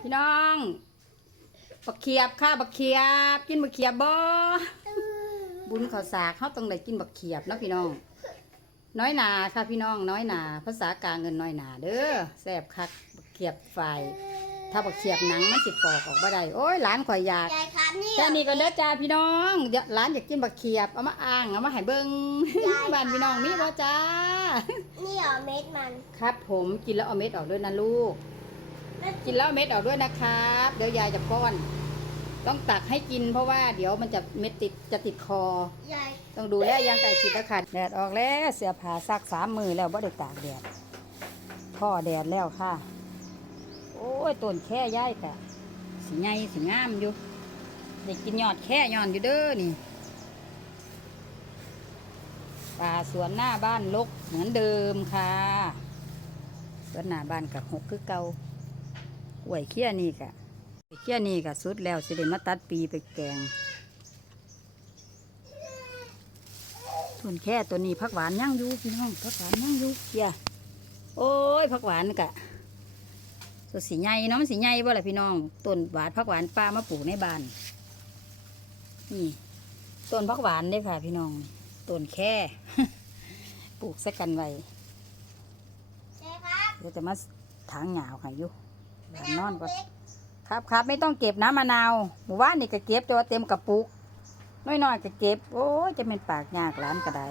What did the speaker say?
พี่น้องบักเขียบค่ะบักเขียบ กินบักเขียบบ่บุญข้าวสากเขาต้องได้กินบักเขียบเนาะพี่น้อง น้อยหนาค่ะพี่น้องน้อยหนา ภาษากลางเงินน้อยหนาเด้อแซ่บคักบักเขียบไฟถ้าบักเขียบหนังมันสิปอกออกบ่ได้โอ้ยหลานข่อยอยากยายครับนี่แค่นี้ก็เด้อจ้าพี่น้องเดี๋ยวร้านอยากกินบักเขียบเอามาอ่างเอามาให้เบิ้งบ้านพี่น้องมีบ่จ้านี่เหรอเม็ดมันครับ ผมกินแล้วเอาเม็ดออกด้วยนะลูก กินแล้วเอาเม็ดออกด้วยนะครับ เดี๋ยวยายจะป้อน ต้องตักให้กินเพราะว่าเดี๋ยวมันจะเม็ดติดจะติดคอ ยายต้องดูแลยางไก่ฉีดนะคะแดดออกแล้วเสียผ้าซักสามมือแล้วบ่ได้ตากแดดพ่อแดดแล้วค่ะ โอ้ยต้นแค่ย้ายแต่สีไงสีงามอยู่ได้กินยอดแค่ย้อนอยู่เด้อนี่ป่าสวนหน้าบ้านลกเหมือนเดิมค่ะ สวนหน้าบ้านกับหกคือเก่า กล้วยเขี้ยนี่กะเขี้ยนี่กะสุดแล้วสิได้มาตัดปีไปแกงส่วนแค่ตัวนี้ผักหวานย่างอยู่พี่น้องผักหวานย่างอยู่เฮียโอ้ยผักหวานนี่กะตัวสีใหญ่เนาะมันสีใหญ่บ่ล่ะพี่น้องต้นหวานผักหวานป้ามาปลูกในบ้านนี่ต้นผักหวานเด้อค่ะ พี่น้องต้นแค่ ปลูกสักกันไว้ยายครับเดี๋ยวจะมาถางหยาวให้อยู่ หลานนอนก่อนครับครับไม่ต้องเก็บน้ำมะนาวหมู่บ้านนี่ก็เก็บแต่ว่าเต็มกระปุกน้อยๆก็เก็บ โอ้ยจะเป็นปากยากหลานก็ได้